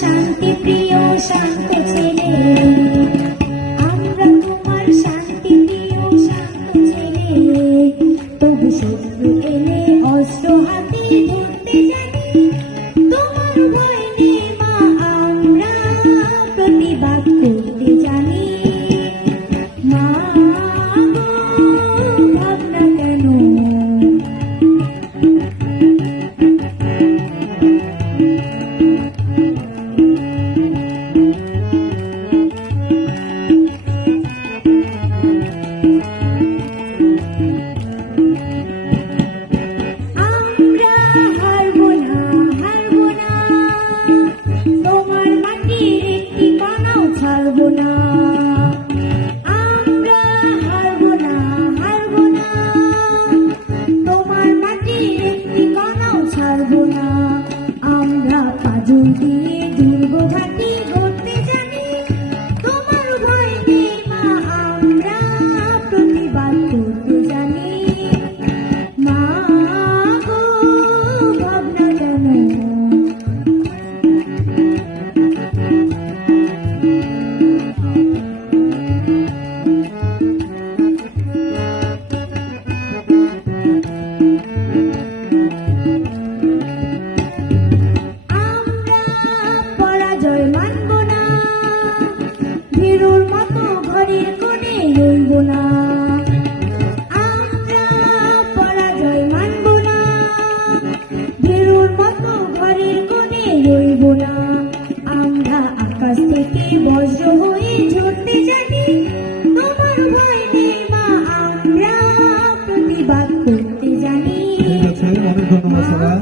শান্তি প্রিয় শান্ত ছেলে, আমরা তোমার শান্তি প্রিয় শান্ত ছেলে। তবু শত্রু এলে অস্ত্র হাতে ধরতে জানি, তোমার ভয় নেই মা, আমরা প্রতিবাদ করতে জানি। মা গো, ভাবনা কেন? আমরা হারবো না, হারবো না, তোমার মাটির একটি কণাও ছাড়বো না। আমরা হারবো না, হারবো না, তোমার মাটির একটি কণাও ছাড়বো না। আমরা পাজল দিয়ে দুর্গ ঘাটি গড়তে জানি, তোমার ভয় নেই মা, আমরা প্রতিবাদ করতে জানি। মা গো, ভাবনা কেন? পরাজয় মানব না, ভীরুর মতো ঘরের কোণে রইব না। আমরা পরাজয় মানব না, ভীরুর মতো ঘরের কোণে রইব না। আমরা আকাশ থেকে বজ্র হয়ে ঝরতে জানি, তোমার ভয় নেই মা, আমরা প্রতিবাদ করতে জানি। ঠিক আছে, অনেক ধন্যবাদ সবাই।